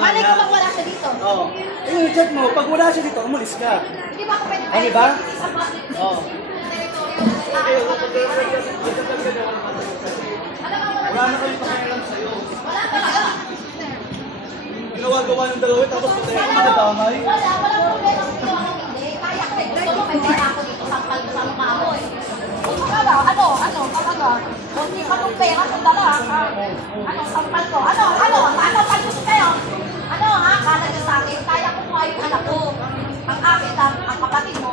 Malay ko bang wala siya dito? Oo. Yung chat mo, pag wala siya dito, umalis ka. Hindi ba ako pwede Ano ba? sa public Oo. Wala na kayo pakialam sa'yo. Wala talaga. Ginawa-gawa ng dalawa, tapos patay ako madadamay. Wala problema kung ito ako hindi. Kaya ko gusto mo, may wala ako dito, sampal ko sa mukha mo eh. Ano, talaga? Kung hindi pa nung pera, kung dala, ano, sampal ko. Ano, gusto kayo? Ano, ha, kala niyo sa akin, kaya ko mo yung anak ko. Ang akin lang, ang kapatid mo.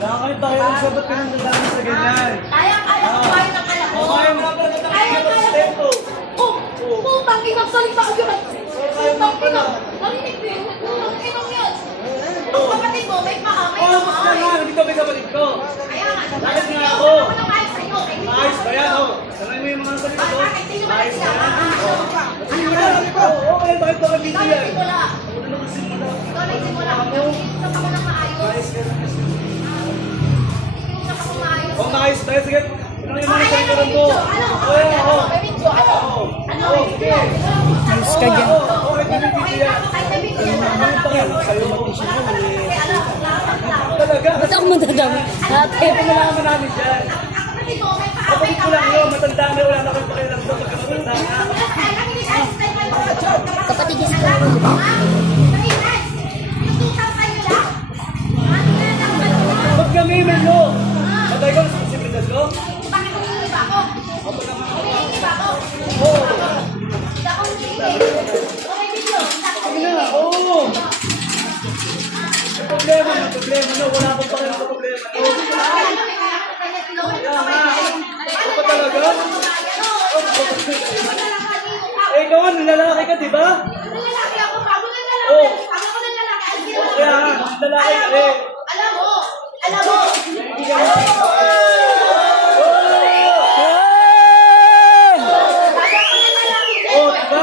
Wala kayo pakialam sa ba't pinagdadami sa ganyan? Kaya ko mo yung anak ko. Kaya mo na pala natangin ko. Putang inang salita ko yun. Putang pala. inang. Narinig ko yun. Putang inang yun. Ang kapatid mo, may maamay Oo, na basta maamay. nga, hindi kami kapatid ko. Kaya nga, Bakit nga hindi ako? ako nangayos sa'yo. Ayos ba yan, oh? Sanay mo yung mga salita ko? Bakit hindi naman Ayos siya? ba yan? Ano ba? Oo, okay, bakit ba kami Ikaw yan? nagsimula. Ano kasi muna? Ikaw nagsimula. Inuusap ako ng maayos. Ayos ka na kasi. Inuusap ako maayos. Kung naayos tayo, sige. Ano yung mga salita May ko? video. Ano? Oo, May video. Ano? Ano? May video. Ayos ka dyan. Oo, may video yan. Kahit may video yan. Ano pa yan? Sa'yo mag-isip mo, talaga. Ba't ako madadami? Ate, Pinalaman namin dyan. Kapatid mo, may maamay Kapatid ka ko lang ba? yun, matanda na, wala na kayong pakialam doon, pagka matanda na. kapatid niya si Ba't kami, Melo? Patay ko na sa posibilidad ko? Oo. Sige na, oo. May problema na, wala akong pakialam sa problema. Kaya nga, ano ba talaga? Eh, ikaw nga, lalaki ka, di ba? Oo. Kaya nga, lalaki ka eh. Alam mo, Oo, diba?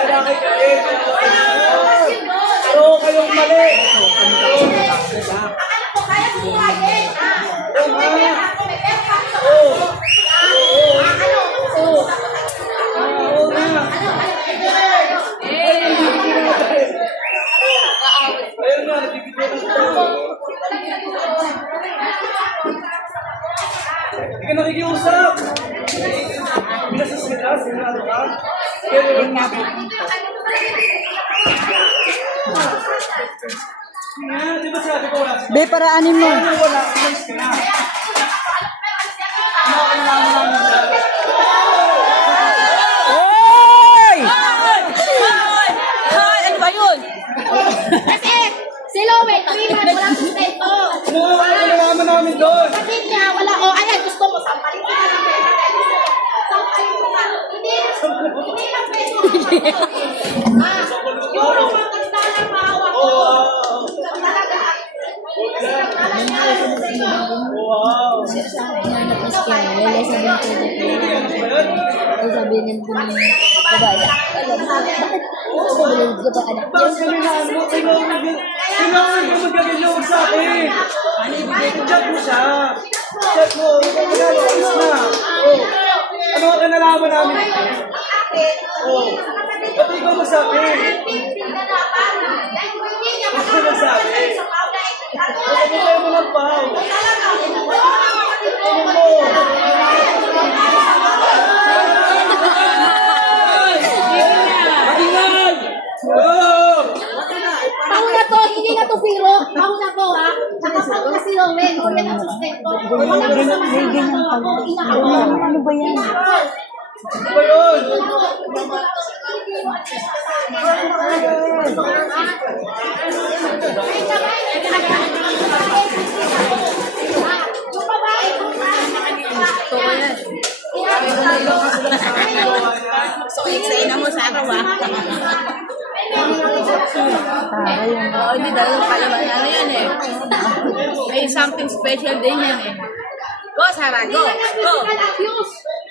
Lalaki ka eh. Pero kayong mali. Oo nga. Ayun nga, nagigitiran ko. Hindi ka nakikiusap. Binasas sila, sinalo ka. Pero yung nga. Nga, di ba sabi ko wala sila? Be, paraanin mo. Ano wala, umalis ka na. Ano ka naman namin dyan? Hoy! Ano ba yun? Kasi, si Lowe, 3 months, walang sustento. Ano ka naman namin doon? Kasi niya, wala, ayan, gusto mo, sampalin ko na lang. Sampalin ko na. Hindi lang pwede. Yung mga kanta lang mahawak ko. Talaga. Wow. Sabi niya po ng babae. Bakit kami na ano? Kailangan mo magagalawag sa akin. Chat mo siya. Chat mo. Magagalo. Alis na. Oh. Ano ka nalaman namin? Oh. Ba't ikaw magsabi? Ba't ikaw magsabi? Pagkabutay mo ng pao. Ano mo? Maingay! Oh! Paho na to, hindi na to zero. Paho na to, ha? Nakapaho na si Lowe. Yan ang sustento. Wala ko sa mga ako. Ano ba yan? Ano ba yun? Yung babae, So, excited mo sa araw ah. Oo, hindi dahil palaman. Ano yan eh. May something special din yan eh. Go, Sarah, go. Go.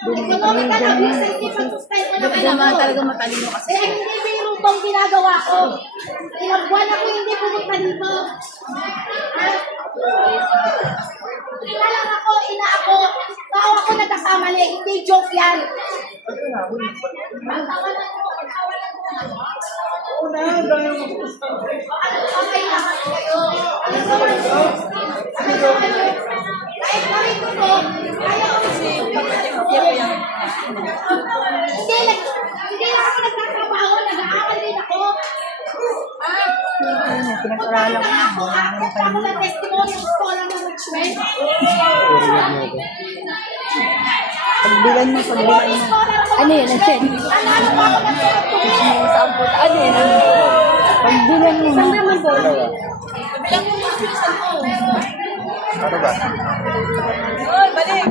Hindi naman talaga matalino kasi. Eh, hindi biro tong ginagawa ko. Ilang buwan ako hindi pumunta dito. Ha? Ina lang ako, ina ako. Tao ako nagkakamali. Hindi joke yan. Oo na, gano'n mo. Okay lang kayo. Kahit gawin ko to, kaya ko hindi lang ako nagtatrabaho, nag-aaral din ako. Pinag-aralan ko na. Ako na testimony ng Scholar Management. Pagbilan mo. Ano yun? Ano yun? Nanalo pa ako ng 2. Sa amput. Ano yun? Pagbilan mo. Saan naman po? Ano ba? Oy, balik!